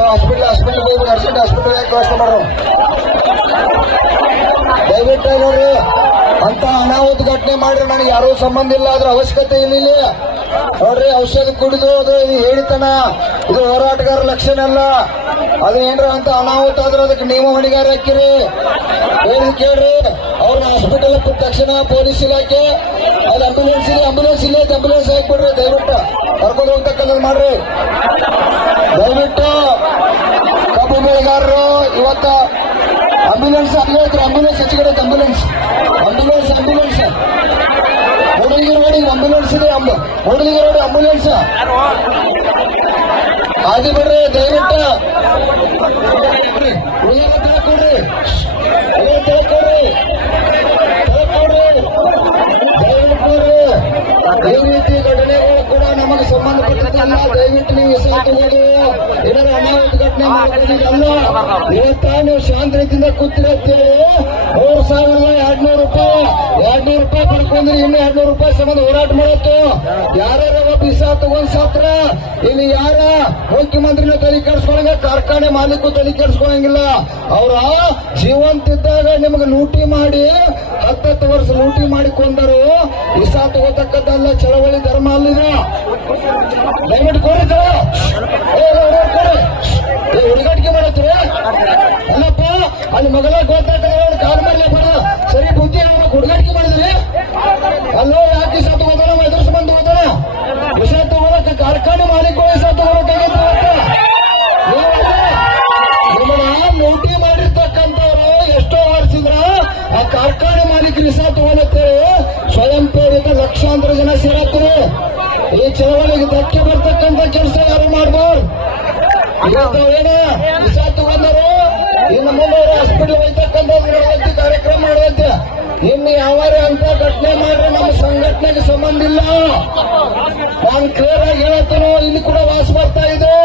ಹಾಸ್ಪಿಟಲ್ ಹಾಸ್ಪಿಟಲ್ ಹೋಗಿ ಅರ್ಜೆಂಟ್ ಹಾಸ್ಪಿಟಲ್ ವ್ಯವಸ್ಥೆ ಮಾಡ್ರು ದಯವಿಟ್ಟು ನೋಡ್ರಿ ಅಂತ ಅನಾಹುತ ಘಟನೆ ಮಾಡ್ರಿ ನನಗೆ ಯಾರೂ ಸಂಬಂಧ ಇಲ್ಲ ಅದ್ರ ಅವಶ್ಯಕತೆ ಇಲ್ಲಿ ನೋಡ್ರಿ ಔಷಧ ಕುಡಿದು ಅದು ಇದು ಹೇಳಿತನ ಇದು ಹೋರಾಟಗಾರ ಲಕ್ಷಣ ಅಲ್ಲ ಅದು ಏನ್ರ ಅಂತ ಅನಾಹುತ ಆದ್ರೆ ಅದಕ್ಕೆ ನೀವು ಹೊಣೆಗಾರ ಹಾಕಿರಿ ಏನು ಕೇಳ್ರಿ ಅವ್ರನ್ನ ಹಾಸ್ಪಿಟಲ್ ತಕ್ಷಣ ಪೊಲೀಸ್ ಇಲಾಖೆ, ಅಲ್ಲಿ ಆಂಬುಲೆನ್ಸ್ ಇದೆ ಆಂಬುಲೆನ್ಸ್ ಇಲ್ಲ ಆಂಬುಲೆನ್ಸ್ ಹಾಕ್ಬಿಡ್ರಿ ದಯವಿಟ್ಟು ಕರ್ಕೊಂಡು ಹೋಗ್ತಕ್ಕಂಥದ್ದು ಮಾಡ್ರಿ. ದಯವಿಟ್ಟು ಕಬ್ಬು ಬೆಳೆಗಾರರು ಇವತ್ತ ಆಂಬ್ಯುಲೆನ್ಸ್ ಅಲ್ಲೇ ಐತ್ರಿ ಆಂಬ್ಯುಲೆನ್ಸ್ ಹೆಚ್ಚಿಗಡೆ ಆಂಬ್ಯುಲೆನ್ಸ್ ಆಂಬ್ಯುಲೆನ್ಸ್ ಆಂಬ್ಯುಲೆನ್ಸ್ ಹುಡುಗಿ ರೋಡಿಗೆ ಆಂಬ್ಯುಲೆನ್ಸ್ ಇದೆ. ಹುಡುಗಿ ರೋಡ್ ಆಂಬ್ಯುಲೆನ್ಸ್ ಆಗಿ ಬಿಡ್ರಿ, ದಯವಿಟ್ಟು. ತಿಳ್ಕೊಡ್ರಿ ನೀವು ಶಾಂತ ರೀತಿಯಿಂದ ಕೂತಿರತ್ತೇಳಿ ಮೂರು ಸಾವಿರದ ಎರಡ್ನೂರು ರೂಪಾಯಿ. ಎರಡ್ನೂರು ರೂಪಾಯಿ ಪಡ್ಕೊಂಡ್ರೆ ಇನ್ನು ಎರಡ್ನೂರು ರೂಪಾಯಿ ಸಂಬಂಧ ಹೋರಾಟ ಮಾಡತ್ತು ಯಾರ್ಯಾರ ಒಬ್ಬ ಇಸಾ ತಗೊಂಡ್ ಸಾತ್ರ? ಇಲ್ಲಿ ಯಾರ? ಮುಖ್ಯಮಂತ್ರಿನ ತಲೆ ಕೆಡಿಸ್ಕೊಳಂಗ ಕಾರ್ಖಾನೆ ಮಾಲೀಕು ತಲೆ ಕೆಡಿಸ್ಕೊಳಂಗಿಲ್ಲ. ಅವರ ಜೀವಂತಿದ್ದಾಗ ನಿಮಗೆ ಲೂಟಿ ಮಾಡಿ ಹತ್ತತ್ತು ವರ್ಷ ಲೂಟಿ ಮಾಡಿಕೊಂಡರು. ಕೊಂದರು ಇಸಾ ತಗೋತಕ್ಕದ್ದಲ್ಲ ಚಳವಳಿ ಧರ್ಮ ಅಲ್ಲಿದ ದಯವಿಟ್ಟು ಕೋರಿದ್ರು ಹುಡುಗಾಟಿಕೆ ಮಾಡತ್ರಿ ಅಲ್ಲಪ್ಪ ಅಲ್ಲಿ ಮಗಳ ಗೋತಾಟ ಕಾಲ್ ಮಾಡಿ ಬರ ಸರಿ, ಬುದ್ಧಿ ಹುಡುಗಾಟಿಕೆ ಮಾಡಿದ್ರಿ? ಅಲ್ಲೋ, ಯಾಕೆ ವಿಷ ತಗೋತಾರ ಎದುರಿಸಿ ಬಂದು ಹೋದಾನ? ವಿಷ ತಗೋಲಕ್ಕ ಕಾರ್ಖಾನೆ ಮಾಲೀಕ ವಿಷ ತಗೋಬೇಕಾಗಿತ್ತು ನಿಮ್ಮನ್ನ ಲೂಟಿ ಮಾಡಿರ್ತಕ್ಕಂಥವ್ರು ಎಷ್ಟೋ ವರ್ಷಿದ್ರ ಆ ಕಾರ್ಖಾನೆ ಮಾಲೀಕರು ಇಸಾ ತಗೊಳತ್ತೇಳಿ ಸ್ವಯಂ ಪ್ರೇರಿತ ಲಕ್ಷಾಂತರ ಜನ ಸೇರತ್ತಾರೆ. ಈ ಚಳವಳಿಗೆ ಧಕ್ಕೆ ಬರ್ತಕ್ಕಂಥ ಕೆಲಸ ಯಾರು ಮಾಡ್ಬಾರ್ದು ತಗೊಂಡರು ಇನ್ನು ಮುಂದೆ ಹಾಸ್ಪಿಟಲ್ ನಡೆದಂತೆ ಕಾರ್ಯಕ್ರಮ ಮಾಡುವಂತೆ. ಇನ್ನು ಯಾವಾರ ಅಂತ ಘಟನೆ ಮಾಡ್ರೆ ನಮ್ಮ ಸಂಘಟನೆಗೆ ಸಂಬಂಧ ಇಲ್ಲ. ನಾನು ಕ್ಲಿಯರ್ ಆಗಿ ಹೇಳತ್ತೇನೋ ಇಲ್ಲಿ ಕೂಡ ವಾಸ ಬರ್ತಾ ಇದೆ.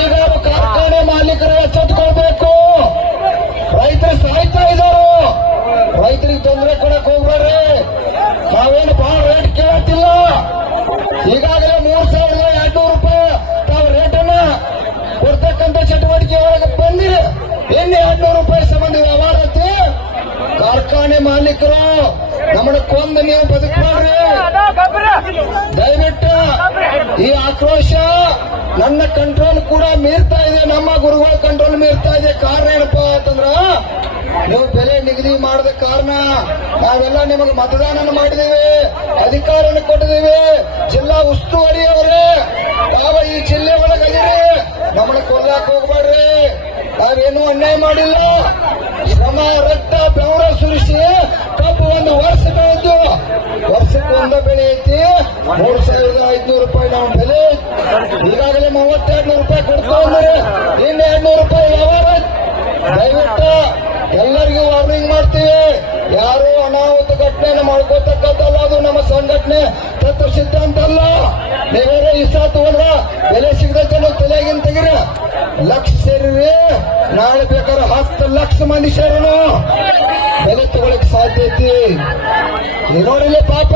ಈಗ ಕಾರ್ಖಾನೆ ಮಾಲೀಕರು ಎಚ್ಚೆತ್ಕೊಳ್ಬೇಕು ರೈತರು ಸಾಯ್ತಾ ಇದ್ದಾರೆ. ರೈತರಿಗೆ ತೊಂದರೆ ಕೊಡಕ್ ಹೋಗ್ಬೇಡ್ರಿ. ನಾವೇನು ಬಹಳ ರೇಟ್ ಕೇಳತ್ತಿಲ್ಲ. ಈಗಾಗಲೇ ಮೂರ್ ಸಾವಿರದ ಎರಡ್ನೂರು ರೂಪಾಯಿ ತಾವು ರೇಟನ್ನ ಕೊಡ್ತಕ್ಕಂಥ ಚಟುವಟಿಕೆ ಒಳಗೆ ಬಂದಿದೆ. ಎಣ್ಣೆ ಎರಡ್ನೂರು ರೂಪಾಯಿ ಸಂಬಂಧ ವ್ಯವಹಾರ ಕಾರ್ಖಾನೆ ಮಾಲೀಕರು ನಮ್ಮನ್ನ ಕೊಂದು ನೀವು ಬದುಕ್ಬಾರ್ರಿ ದಯವಿಟ್ಟು ಈ ಆಕ್ರೋಶ ನನ್ನ ಕಂಟ್ರೋಲ್ ಕೂಡ ಮೀರ್ತಾ ಇದೆ, ನಮ್ಮ ಗುರುಗಳ ಕಂಟ್ರೋಲ್ ಮೀರ್ತಾ ಇದೆ. ಕಾರಣ ಏನಪ್ಪ ಅಂತಂದ್ರ, ನೀವು ಬೆಲೆ ನಿಗದಿ ಮಾಡದ ಕಾರಣ ನಾವೆಲ್ಲ ನಿಮಗೆ ಮತದಾನ ಮಾಡಿದ್ದೇವೆ, ಅಧಿಕಾರನ ಕೊಟ್ಟಿದ್ದೇವೆ. ಜಿಲ್ಲಾ ಉಸ್ತುವಾರಿ ಅವರೇ ಯಾವ ಈ ಜಿಲ್ಲೆ ಒಳಗದಿರಿ ನಮ್ಮನ್ನ ಕೊಲ್ಲಾಕ್ ಹೋಗ್ಬೇಡ್ರಿ ನಾವೇನು ಅನ್ಯಾಯ ಮಾಡಿಲ್ಲ. ಶ್ರಮ ರಕ್ತ ಬೆವರ ಸುರಿಸಿ ಒಂದು ವರ್ಷ ಬೆಳೆದು ವರ್ಷಕ್ಕೆ ಒಂದು ಬೆಳೆ ಐತಿ. ಮೂರು ಸಾವಿರದ ಐದ್ನೂರು ರೂಪಾಯಿ ನಾವು ಬೆಲೆ. ಈಗಾಗಲೇ ಮೂವತ್ತೆರಡು ರೂಪಾಯಿ ಕೊಡ್ತಾ ಇದ್ದಾರೆ. ಇನ್ನು ಎರಡ್ನೂರು ರೂಪಾಯಿ ವ್ಯವಹಾರ. ದಯವಿಟ್ಟು ಎಲ್ಲರಿಗೂ ವಾರ್ನಿಂಗ್ ಮಾಡ್ತೀವಿ. ಯಾರು ಅನಾಹುತ ಘಟನೆಯನ್ನು ಮಾಡ್ಕೋತಕ್ಕಂಥಲ್ಲ, ಅದು ನಮ್ಮ ಸಂಘಟನೆ ತತ್ವ ಸಿದ್ಧಾಂತ ಅಲ್ಲ ನೀವೇನೋ ಇಷ್ಟ ತಗೊಂಡ್ರ, ಬೆಲೆ ಸಿಗದ ತಲೆಗಿಂತ ತೆಗಿರ. ಲಕ್ಷ ಬೇಕಾದ್ರೆ ಹತ್ತು ಲಕ್ಷ ಮಂದಿ ಬೆಲೆ ತಗೊಳಕ್ ಸಾಧ್ಯ ಐತಿ. ನೋಡಿಲ್ಲ ಪಾಪ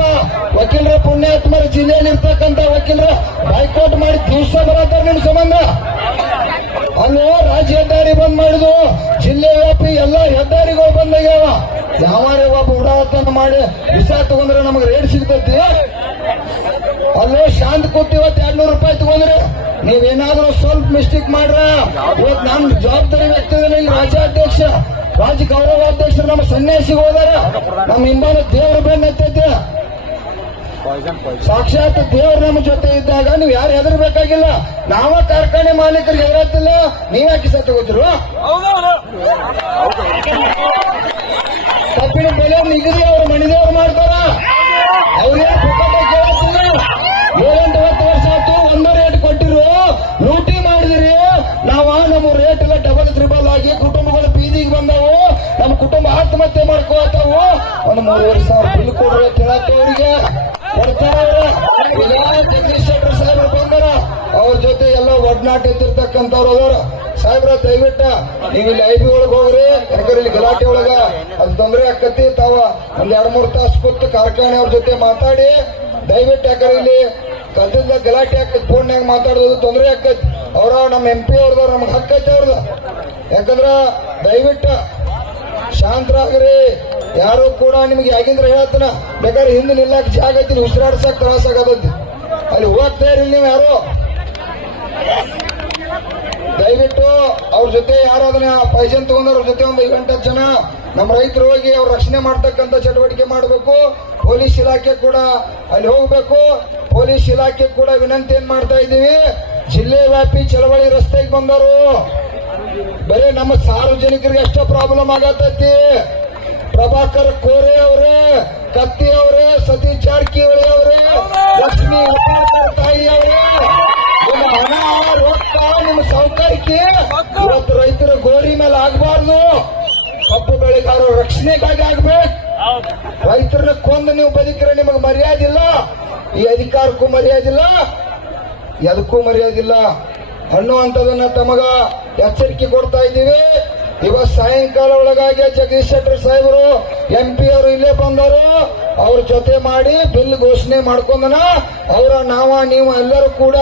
ವಕೀಲರ, ಪುಣ್ಯಾತ್ಮರ ಜಿಲ್ಲೆಯಲ್ಲಿ ಇರ್ತಕ್ಕಂಥ ವಕೀಲರ ಹೈಕೋರ್ಟ್ ಮಾಡಿ ದಿವಸ ಬರತ್ತಾರ ನಿಮ್ ಸಂಬಂಧ. ಅಲ್ಲೋ, ರಾಜ್ಯ ಹೆದ್ದಾರಿ ಬಂದ್ ಮಾಡಿದ್ವು ಜಿಲ್ಲೆ ವ್ಯಾಪಿ ಎಲ್ಲ ಹೆದ್ದಾರಿಗಳು ಬಂದಾಗ್ಯಾವ ಯಾವಾರೇ ಒಬ್ಬ ಉಡಾವತನ ಮಾಡಿ ವಿಷ ತಗೊಂಡ್ರೆ ನಮಗೆ ರೇಟ್ ಸಿಗ್ತೈತಿ? ಅಲ್ಲೋ ಶಾಂತ ಕೊಟ್ಟಿ ಇವತ್ತು ಎರಡ್ನೂರು ರೂಪಾಯಿ ತಗೊಂಡ್ರೆ ನೀವೇನಾದ್ರೂ ಸ್ವಲ್ಪ ಮಿಸ್ಟೇಕ್ ಮಾಡ್ರ? ಇವತ್ತು ನಾನು ಜವಾಬ್ದಾರಿ ವ್ಯಕ್ತಿದ್ದೀನಿ ಇಲ್ಲಿ ರಾಜ್ಯಾಧ್ಯಕ್ಷ ರಾಜ್ಯ ಗೌರವಾಧ್ಯಕ್ಷರು ನಮ್ಮ ಸನ್ಯಾಸಿಗೆ ಹೋದಾರ. ನಮ್ಮ ಹಿಂದಾನ ದೇವರ ಬೆನ್ನ ಎತ್ತೈತೆ. ಸಾಕ್ಷಾತ್ ದೇವ್ರು ನಮ್ಮ ಜೊತೆ ಇದ್ದಾಗ ನೀವು ಯಾರು ಹೆದರ್ಬೇಕಾಗಿಲ್ಲ? ನಾವ ಕಾರ್ಖಾನೆ ಮಾಲೀಕರು ಹೆದರತ್ತಿಲ್ಲ ನೀವ್ ಯಾಕೆ ಸತ್ತ ತಗೋತಿರು? ತಪ್ಪಿನ ಬೆಲೆ ನಿಗದಿ ಅವ್ರು ಮಣಿದೇವ್ರು ಮಾಡ್ತಾರ. ಒಂದು ಮೂರುವರೆ ಸಾವಿರ ಬಿಲ್ ಕೊಡುವ ಕೇಳತ್ತ ಅವ್ರಿಗೆ. ಬಂದಾರ? ಅವ್ರ ಜೊತೆ ಎಲ್ಲ ಒಡನಾಟ ಇದ್ದಿರ್ತಕ್ಕಂಥವ್ರು ಅದರ. ಸಾಹೇಬ್ರ, ದಯವಿಟ್ಟ, ನೀವು ಇಲ್ಲಿ ಐಬಿ ಒಳಗೆ ಹೋಗ್ರಿ ಯಾಕಂದ್ರೆ ಇಲ್ಲಿ ಗಲಾಟೆ ಒಳಗ. ಅದು ತೊಂದರೆ ಆಕತಿ, ತಾವ ಒಂದ್ ಎರಡ್ ಮೂರ್ ತಾಸು ಕೂತು ಕಾರ್ಖಾನೆ ಅವ್ರ ಜೊತೆ ಮಾತಾಡಿ. ದಯವಿಟ್ಟು ಯಾಕಂದ್ರೆ ಇಲ್ಲಿ ಕದ್ದ ಗಲಾಟೆ ಆಕತಿ ಫೋನ್ಯಾಗ ಮಾತಾಡೋದು ತೊಂದರೆ ಆಕತಿ. ಅವ್ರ ನಮ್ಮ ಎಂ ಪಿ ಅವ್ರದ ನಮ್ಗೆ ಹಕ್ಕೈತೆ ಅವ್ರದ್ದು ಯಾಕಂದ್ರ ದಯವಿಟ್ಟು, ಶಾಂತರಾಗ್ರಿ. ಯಾರು ಕೂಡ ನಿಮ್ಗೆ ಯಾಕಿಂದ್ರೆ ಹೇಳ್ತಾನ, ಬೇಕಾದ್ರೆ ಹಿಂದೆ ನಿಲ್ಲಕ್ ಜಾಗ ಐತಿ ಉಸಿರಾಡ್ಸಕ್ ತ್ರಾಸ ಆಗದಂತೆ ಅಲ್ಲಿ ಹೋಗ್ತಾ ನೀವು ಯಾರು. ದಯವಿಟ್ಟು ಅವ್ರ ಜೊತೆ ಯಾರಾದನ್ನ ಪೈಸನ್ ತಗೊಂಡ್ರ ಅವ್ರ ಜೊತೆ ಒಂದು ಐವೆಂಟು ಜನ ನಮ್ಮ ರೈತರು ಹೋಗಿ ಅವ್ರ ರಕ್ಷಣೆ ಮಾಡ್ತಕ್ಕಂಥ ಚಟುವಟಿಕೆ ಮಾಡಬೇಕು. ಪೊಲೀಸ್ ಇಲಾಖೆ ಕೂಡ ಅಲ್ಲಿ ಹೋಗ್ಬೇಕು. ಪೊಲೀಸ್ ಇಲಾಖೆ ಕೂಡ ವಿನಂತಿ ಏನ್ ಮಾಡ್ತಾ ಇದ್ದೀವಿ? ಜಿಲ್ಲೆ ವ್ಯಾಪಿ ಚಳವಳಿ ರಸ್ತೆಗೆ ಬಂದರು ಬರೀ ನಮ್ಮ ಸಾರ್ವಜನಿಕರಿಗೆ ಎಷ್ಟೋ ಪ್ರಾಬ್ಲಮ್ ಆಗತೈತಿ. ಪ್ರಭಾಕರ್ ಕೋರೆ ಅವರೇ, ಕತ್ತಿ ಅವರೇ, ಸತೀಶ್ ಜಾರಕಿಹೊಳಿ ಅವರೇ, ಲಕ್ಷ್ಮಿ ತಾಯಿ ಅವರೇ, ನಿಮ್ಮ ಹಣ, ರೊಕ್ಕ, ನಿಮ್ಮ ಸೌಕರ್ಯಕ್ಕೆ ಇವತ್ತು ರೈತರ ಗೋರಿ ಮೇಲೆ ಆಗಬಾರ್ದು. ಕಬ್ಬು ಬೆಳೆಗಾರರು ರಕ್ಷಣೆಗಾಗಿ ಆಗ್ಬೇಕು. ರೈತರನ್ನ ಕೊಂದು ನೀವು ಬದುಕಿದ್ರೆ ನಿಮಗೆ ಮರ್ಯಾದೆ ಇಲ್ಲ. ಈ ಅಧಿಕಾರಕ್ಕೂ ಮರ್ಯಾದೆ ಇಲ್ಲ. ಎದಕ್ಕೂ ಮರ್ಯಾದಿಲ್ಲ ಅಂತದನ್ನ ತಮಗ ಎಚ್ಚರಿಕೆ ಕೊಡ್ತಾ ಇದ್ದೀವಿ. ಇವತ್ತು ಸಾಯಂಕಾಲ ಒಳಗಾಗಿ ಜಗದೀಶ್ ಶೆಟ್ಟರ್ ಸಾಹೇಬರು? ಎಂ ಪಿ ಅವರು ಇಲ್ಲೇ ಬಂದರು? ಅವ್ರ ಜೊತೆ ಮಾಡಿ ಬಿಲ್ ಘೋಷಣೆ ಮಾಡ್ಕೊಂಡನ? ಅವರ ನಾವ, ನೀವು ಎಲ್ಲರೂ ಕೂಡ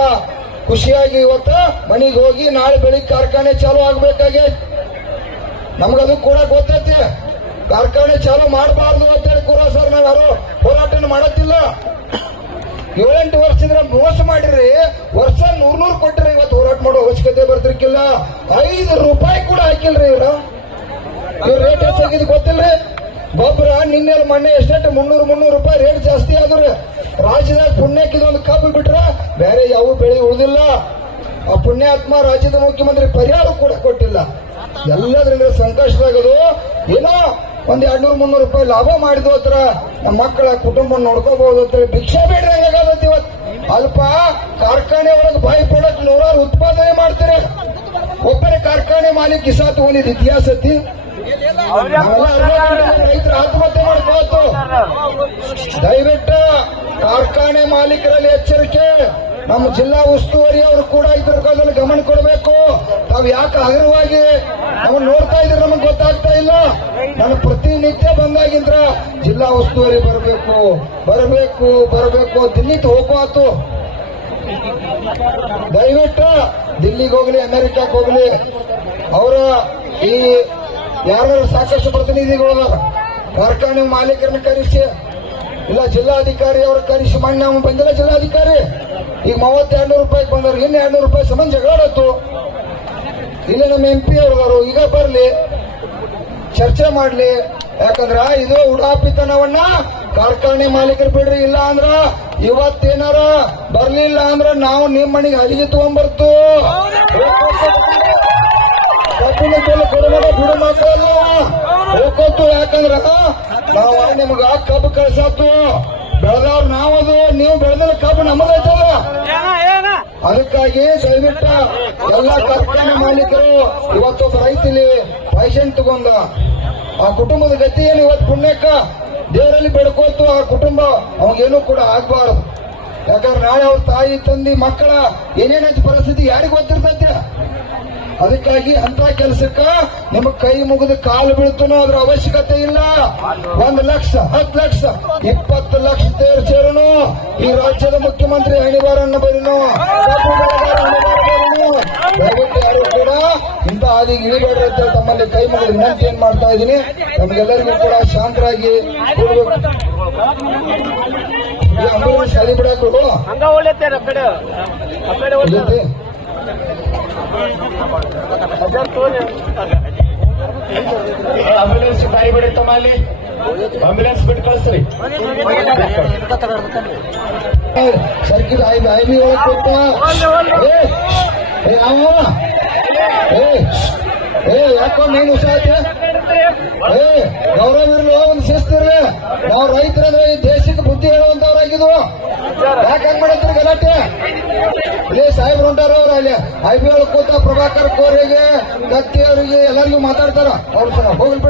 ಖುಷಿಯಾಗಿ ಇವತ್ತು ಮನೆಗೆ ಹೋಗಿ ನಾಳೆ ಬೆಳಿಗ್ಗೆ ಕಾರ್ಖಾನೆ ಚಾಲು ಆಗ್ಬೇಕಾಗಿ ನಮಗದು ಕೂಡ ಗೊತ್ತೈತಿ. ಕಾರ್ಖಾನೆ ಚಾಲು ಮಾಡಬಾರ್ದು ಅಂತೇಳಿ ಕೂಡ ಸರ್ ನಾವ್ಯಾರು ಹೋರಾಟನ ಮಾಡತ್ತಿಲ್ಲ. ಏಳೆಂಟು ವರ್ಷದಿಂದ ಮೋಸ ಮಾಡಿರಿ. ವರ್ಷ ನೂರ್ ನೂರ್ ಕೊಟ್ಟಿರಿ ಇವತ್ತು ಹೋರಾಟ ಮಾಡೋ ಅವಶ್ಯಕತೆ ಬರ್ತಿರ್ಕಿಲ್ಲ. ಐದು ರೂಪಾಯಿ ಕೂಡ ಹಾಕಿಲ್ರಿ ಇವ್ರು. ಇವ್ರ ರೇಟ್ ಹೆಚ್ಚಾಗಿದ್ ಗೊತ್ತಿಲ್ರಿ? ಗೊಬ್ಬರ ನಿನ್ನೆ ಮೊನ್ನೆ ಎಷ್ಟೆಂಟು ಮುನ್ನೂರು ಮುನ್ನೂರು ರೂಪಾಯಿ ರೇಟ್ ಜಾಸ್ತಿ ಆದ್ರೆ ರಾಜ್ಯದಾಗ ಪುಣ್ಯಕ್ಕೆ ಒಂದು ಕಬ್ಬು ಬಿಟ್ರ ಬೇರೆ ಯಾವ ಬೆಳೆ ಉಳಿದಿಲ್ಲ. ಆ ಪುಣ್ಯಾತ್ಮ ರಾಜ್ಯದ ಮುಖ್ಯಮಂತ್ರಿ ಪರಿಹಾರ ಕೂಡ ಕೊಟ್ಟಿಲ್ಲ. ಎಲ್ಲದರಿಂದ ಸಂಕಷ್ಟದಾಗದು ಏನೋ ಒಂದ್ ಎರಡ್ನೂರ್, ಮುನ್ನೂರು ರೂಪಾಯಿ ಲಾಭ ಮಾಡಿದ್ವು ಹತ್ರ. ಮಕ್ಕಳ ಕುಟುಂಬ ನೋಡ್ಕೋಬಹುದು ಅಂತ ಹೇಳಿ ಭಿಕ್ಷೆ ಬೇಡ್ರಿ ಹೇಗಾಗತ್ತೆ ಇವತ್ತು. ಅಲ್ಪ ಕಾರ್ಖಾನೆ ಒಳಗೆ ಬಾಯಿ ಪ್ರಾಡಕ್ಟ್ ನೂರಾರು ಉತ್ಪಾದನೆ ಮಾಡ್ತಾರೆ. ಒಬ್ಬರೇ ಕಾರ್ಖಾನೆ ಮಾಲೀಕ ಕಿಸಾ ತಗೊಂಡಿದ್ ಇತಿಹಾಸ ಐತಿ. ರೈತರು ಆತ್ಮಹತ್ಯೆ ಮಾಡ್ಕೋತು ದಯವಿಟ್ಟು ಕಾರ್ಖಾನೆ ಮಾಲೀಕರಲ್ಲಿ ಎಚ್ಚರಿಕೆ. ನಮ್ಮ ಜಿಲ್ಲಾ ಉಸ್ತುವಾರಿ ಅವರು ಕೂಡ ಇದ್ರ ಕಾಲದಲ್ಲಿ ಗಮನ ಕೊಡಬೇಕು. ತಾವು ಯಾಕೆ ಹಗುರವಾಗಿ ನಾವು ನೋಡ್ತಾ ಇದ್ರೆ ನಮಗೆ ಗೊತ್ತಾಗ್ತಾ ಇಲ್ಲ. ನಾನು ಪ್ರತಿನಿತ್ಯ ಬಂದಾಗಿಂದ್ರ ಜಿಲ್ಲಾ ಉಸ್ತುವಾರಿ ಬರಬೇಕು. ಬರಬೇಕು ಬರಬೇಕು ದಿಲ್ಲಿಗೆ ಹೋಗ್ಬಾತು ದಯವಿಟ್ಟು ದಿಲ್ಲಿಗೆ ಹೋಗ್ಲಿ, ಅಮೆರಿಕಕ್ಕೆ ಹೋಗ್ಲಿ. ಅವರ ಈ ಯಾರು ಸಾಕಷ್ಟು ಪ್ರತಿನಿಧಿಗಳು. ಕಾರ್ಖಾನೆ ಮಾಲೀಕರನ್ನ ಕರೆಸಿ. ಇಲ್ಲ, ಜಿಲ್ಲಾಧಿಕಾರಿ ಅವ್ರ ಕರೆಸಿ, ಮಣ್ಣು ಬಂದಿಲ್ಲ ಜಿಲ್ಲಾಧಿಕಾರಿ. ಈಗ ಮೂವತ್ತು ರೂಪಾಯಿಗೆ ರೂಪಾಯಿ ಬಂದರು ಇನ್ನು ಎರಡು ರೂಪಾಯಿ ಸಂಬಂಧ ಜಗಳಾಡತ್ತು ಇಲ್ಲ ನಮ್ಮ ಎಂ ಪಿ ಅವ್ರಿಗಾರು ಈಗ ಬರ್ಲಿ. ಚರ್ಚೆ ಮಾಡ್ಲಿ. ಯಾಕಂದ್ರ ಇದು ಉಡಾಪಿತನವನ್ನ ಕಾರ್ಖಾನೆ ಮಾಲೀಕರು ಬಿಡ್ರಿ, ಇಲ್ಲ ಅಂದ್ರ ಇವತ್ತೇನಾರ ಬರ್ಲಿಲ್ಲ ಅಂದ್ರ ನಾವು ನಿಮ್ ಮನೆಗೆ ಅಲಿಗೆ ತಗೊಂಡ್ಬರ್ತು ಕಬ್ಬಿನ ಯಾಕಂದ್ರ ನಾವು ನಿಮ್ಗ ಕಬ್ಬು ಕಳ್ಸಾತು. ಬೆಳೆದವ್ರು ನಾವದು ನೀವು ಬೆಳೆದ್ರೆ ಕಬ್ಬು ನಮ್ಮದೈತದ ಅದಕ್ಕಾಗಿ ದಯವಿಟ್ಟ ಎಲ್ಲ ಕಾರ್ಖಾನೆ ಮಾಲೀಕರು ಇವತ್ತೊಬ್ಬ ರೈತಲಿ ಪೈಸೆಂಟ್ ತಗೊಂಡ ಆ ಕುಟುಂಬದ ಗತಿ ಏನು ಇವತ್ತು ಪುಣ್ಯಕ್ಕ? ದೇವರಲ್ಲಿ ಬೆಡ್ಕೋತು ಆ ಕುಟುಂಬ ಅವಾಗೇನು ಕೂಡ ಆಗ್ಬಾರದು. ಯಾಕಂದ್ರೆ ನಾಳೆ ಅವ್ರ ತಾಯಿ ತಂದಿ ಮಕ್ಕಳ ಏನೇನೈತಿ ಪರಿಸ್ಥಿತಿ ಯಾರಿಗೂ ಗೊತ್ತಿರ್ತೈತಿ? ಅದಕ್ಕಾಗಿ ಅಂತ ಕೆಲಸಕ್ಕ ನಮಗ್ ಕೈ ಮುಗಿದು ಕಾಲು ಬೀಳ್ತನೋ ಅದ್ರ ಅವಶ್ಯಕತೆ ಇಲ್ಲ. ಒಂದು ಲಕ್ಷ ಹತ್ತು ಲಕ್ಷ ಇಪ್ಪತ್ತು ಲಕ್ಷ ತೇರು ಸೇರನು ಈ ರಾಜ್ಯದ ಮುಖ್ಯಮಂತ್ರಿ ಹಣಿವಾರನ್ನ ಬರೀನು. ಇಂತ. ದಯವಿಟ್ಟು ಯಾರು ಕೂಡ ಇಂಥ ಹಾದಿಗೆ ಇಳಿಬೇಡ್ರಿ ಅಂತ ತಮ್ಮಲ್ಲಿ ಕೈ ಮುಗಿದು ವಿನಂತಿ ಏನ್ ಮಾಡ್ತಾ ಇದ್ದೀನಿ ನಮಗೆಲ್ಲರಿಗೂ ಕೂಡ ಶಾಂತರಾಗಿ ಅಂಬುಲೆನ್ಸ್ ಹಳಿ ಬಿಡಾಕು ಆಂಬುಲೆನ್ಸ್ ಗಾಡಿ ಬಿಡುತ್ತಮ್ಮ ಅಲ್ಲಿ ಆಂಬುಲೆನ್ಸ್ ಬಿಟ್ಟು ಕಳಿಸ್ರಿ ಸರ್ಕಿದ ಐ ಐ ಬಿ ಒಳಗೆ ಕೊಟ್ಟ ಏ ಏ ಯಾಕೋ ನೀನು ಹುಷಾರ ಏ ಗೌರವ ಇರ್ಲಿ ಒಂದು ಶಿಸ್ತಿರ್ಲಿ ನಾವು ರೈತರಂದ್ರೆ ಈ ದೇಶಕ್ಕೆ ಬುದ್ಧಿ ಹೇಳುವಂತವ್ರಾಗಿದ್ವು ಯಾಕೆ ಹೆಂಗ್ ಗಲಾಟೆ ಇಲ್ಲಿ ಸಾಹೇಬ್ರು ಹೊಂಟಾರ ಅವ್ರು ಅಲ್ಲಿ? ಐ ಬಿ ಒಳಗೆ ಕೂತ ಪ್ರಭಾಕರ್ ಕೋರಿಗೆ ಕತ್ತಿ ಅವರಿಗೆ ಎಲ್ಲರಿಗೂ ಮಾತಾಡ್ತಾರ. ಅವ್ರು ಹೋಗ್ಲಿ